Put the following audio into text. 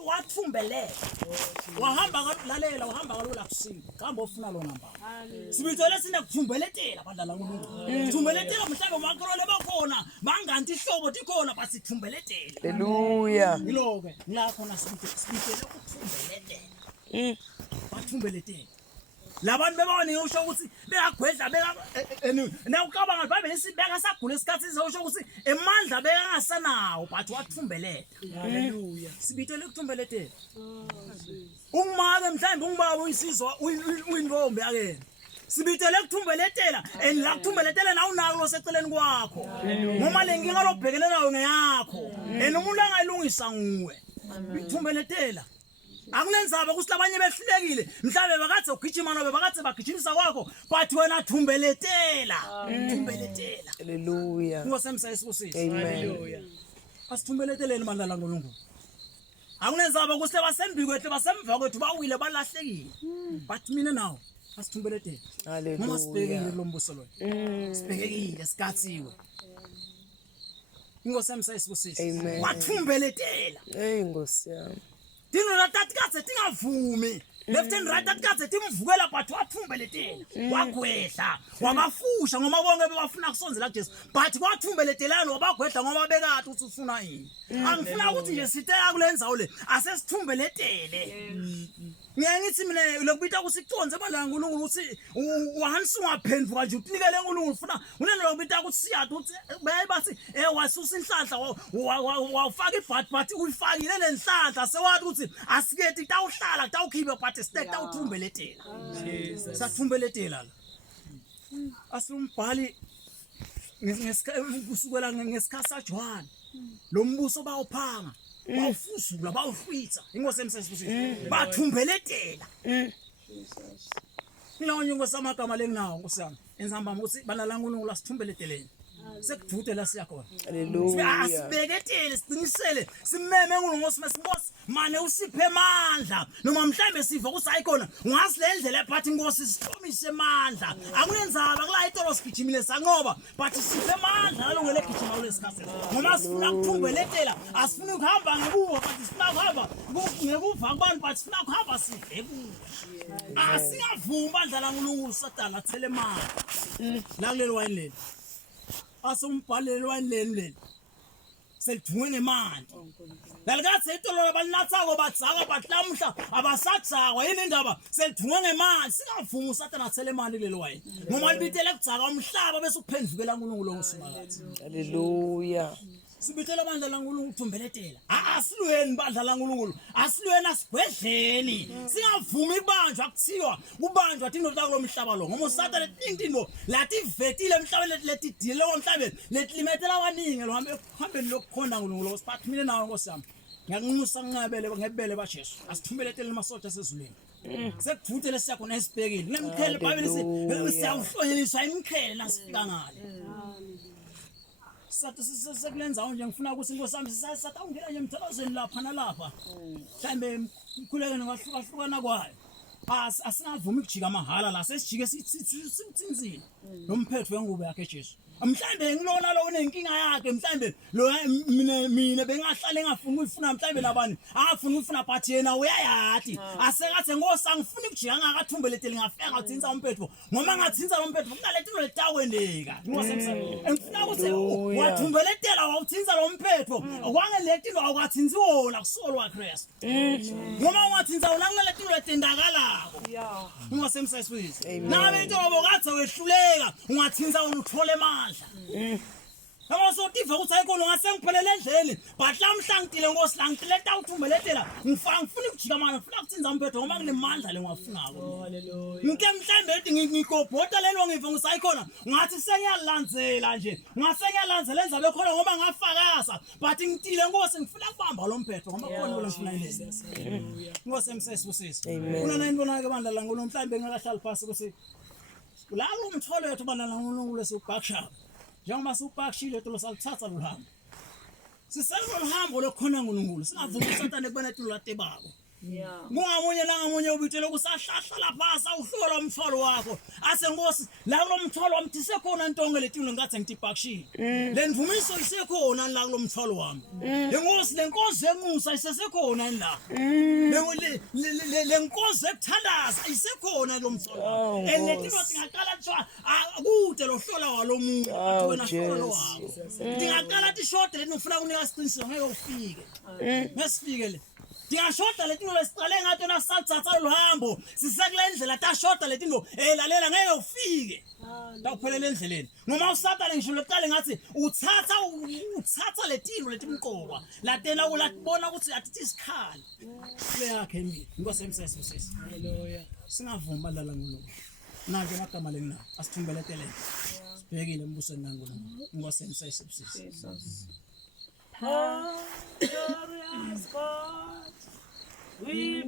wathumbeleka wahamba lalela wahamba kalula kusinda ngihamba ofuna lona mbaba sibithole sine kuthumbeletela abadala uNkulunkulu thumbeletela mhlawumbe makrole bakhona banganti ihlobo tikhona basithumbeletela haleluya yiloke ngilapho nasibithele ukuthumbeletela bathumbelelela labantu bebone usho ukuthi beyagwedla nawucabanga babe isibeka sagula isikhathi usho ukuthi emandla bekangasanawo but wathumbeleta haleluya sibithele ukuthumbeletela umake mhlawumbe ungibaba uyisizwa uyintombi yakena sibithele ukuthumbeletela and la kuthumbeletela nawu nalo loseceleni kwakho noma lenkinga lobhekene nayo ngeyakho and umuntu angayilungisa nguwe ukuthumbelelela akunenzaba ukuthi labanye behlulekile mhlawumbe bakathe ugijima nobe bakathe bagijimisa kwakho but wena thumbeletela thumbeletela haleluya ngosemsa esibusisi haleluya asithumeleteleni mandla kaNkulunkulu akunenzaba ukuthi basembi kwethu basemva kwethu bawile balahlekile but mina nawo asithumbeletele haleluya noma sibhekile lo mbuso lo sibhekile sikathiwe ngosemsa esibusisi wathumbeletela Nkosi yami Dino la tatikatse tingavumi left and right tatikatse timvukela but wathumbeletela wagwedla wabafusha ngoma bonke bebafuna kusonzela kuJesu but wathumbelethelana wabagwedla ngoba bekade uthi ufuna yini angifuna ukuthi nje siteya kulenzawo le asesithumbeletele ngiyangithi mina lokubita kusiconze bala uNkulunkulu uthi wahansi ungaphendvuka nje unikele uNkulunkulu ufuna unene lokubita ukuthi siyade uthi bayibathi wasusa inhlanhla wafaka ibhat uyifakile lenhlanhla sewathi uthi asiketi tawuhlala tawukhibe but stake tawuthumbeletela Jesus sathumbeletela la asilumbhali ngesikhathi ngesikhathi John lo mbuso bawuphanga bawufusula bawuhlwitha inkosi emsesibusisi bathumbeletela Jesus nilonye ngosamagama lenginawo nkosiyami enzamba ukuthi banala uNkulunkulu asithumbeletheleni sekudute la siyakhona haleluya asibeketele siqinisele simeme uNkulunkulu ngosimesibosi mane usiphe amandla noma mhlambe siva ukuthi ayikhona ngazi le ndlela ephathi inkosi sihlomise amandla akunenzaba kula itolo sigijimile sanqoba but siphe amandla nalungele gijima kulesikhathi ngoba sifuna ukuthumbelethela asifuni ukuhamba ngebuwa but sifuna ukuhamba ngekuva kubantu but sifuna ukuhamba sidle kuwe asingavuma amandla laNkulunkulu satana athele amandla la kulelo wayini leli asombhalelo wayini leli selithungwe ngemandla lalikaze itolo labanathayo batsaka batlamhla abasatshakwa yini indaba selithungwe ngemandla singavuma uSathana athele imali kulelo wayini ngoba libitele kudzaka umhlaba bese uphendukela uNkulunkulu ngosimakathi haleluya sibithela amandla laNkulunkulu ukuthumbelethela asilweni bandla laNkulunkulu asilweni asigwedleni singavumi kubanjwa kuthiwa kubanjwa thina lo mhlaba lo ngoba uSathana into lathi vetile emhlabeni lethi dile emhlabeni lethi limetela abaningi lo hambeni lokukhonda uNkulunkulu siphathi mina nawe nkosiyami ngiyanxusa nqabele ngebele baJesu asithumbeletele amasotsha sezulwini sekuvutele siyakhona esibhekile kunemkhele eBhayibheli siyawuhlonyeliswa imkhele lasifika ngale sathi sekulenza nje ngifuna ukuthi inkosi yami sathi awungena nje emthelazweni lapha nalapha mhlambe mkhuleke ngahlukahlukana kwayo asingavumi ukujika mahala la sesijike sithinzile lo mphetho wengubo yakhe Jesu mhlambe ngilona lo unenkinga yakhe mhlambe lo mina bengahlale ngafuna ukufuna mhlambe labani angafuna ukufuna but yena uyayathi asekathi ngosi angifuni ukujika ngakathumbelethele ngafeka uthinza umphetho ngoma ngathinza lo mphetho kungalethe letakwendeka ngifuna ukuthi wathumbeletela wawuthinza lo mphetho kwangelethe awukathinzi wona kusolwa Christ ngoma wathinza wona kungalethe letendakalako ngosemsayiswisi nabe into bokathe wehluleka ungathinza wona uthole amandla Abasotiva ukuthi ayikho ngasengiphelele endleleni but lamhla ngitile Nkosi la ngitile tawuthumeletela ngifuna ukujika manje ngifuna ukuthinza umphetho ngoba kunemandla lengiwafunako haleluya ngike mhlambe ethi ngikobhoda lelo ngive ngisayikhona ngathi sengiyalandzela nje ngasengiyalandzela enza bekhona ngoba ngafakaza but ngitile Nkosi ngifuna ukubamba lo mphetho ngoba khona lo ngifuna ilezi haleluya Nkosi emsesibusisi unana inibona ke bandla la ngolo mhlambe ngakahlala phasi ukuthi la umtholo wethu bandla la uNkulunkulu lesubhakshaba njengoba supakshile tolo salithatha luhambo sisenza uhambo lokhona uNkulunkulu singavuma uSathane kubona ethu latebako Mungamunye nangamunye ubitshela ukusahlahla lapha awuhlola umthwalo wakho. Ase Nkosi la kulo mthwalo wami disekhona intonga letini ngathi ngitibhakishile. Le mvumiso isekhona la kulo mthwalo wami. Lenkosi lenkonzo enqusa isesekhona la. Lenkonzo ekuthandaza isekhona lo mthwalo. Letini wathi ngaqala nje akude lo hlola walomuntu athi wena hlola lo wakho. Ngingaqala athi shode leni ufuna unika isiqiniseko ngeke ufike. Mesifike le. Dingashoda letini lesicale ngathi nasathatha lo hambo sisekule indlela tashoda letini lalela ngeke ufike. Tawuphelele endleleni. Noma usatha ngisho leqale ngathi uthatha letini letimqoka. Latena ulabona ukuthi athi isikhali. Le yakhe emini. Inkosi emsese usisi. Hallelujah. Singavuma lala ngulo. Nanje magama lena asithumbeletelele. Sibhekile embusweni nangu. Inkosi emsese usisi. Glorious God, we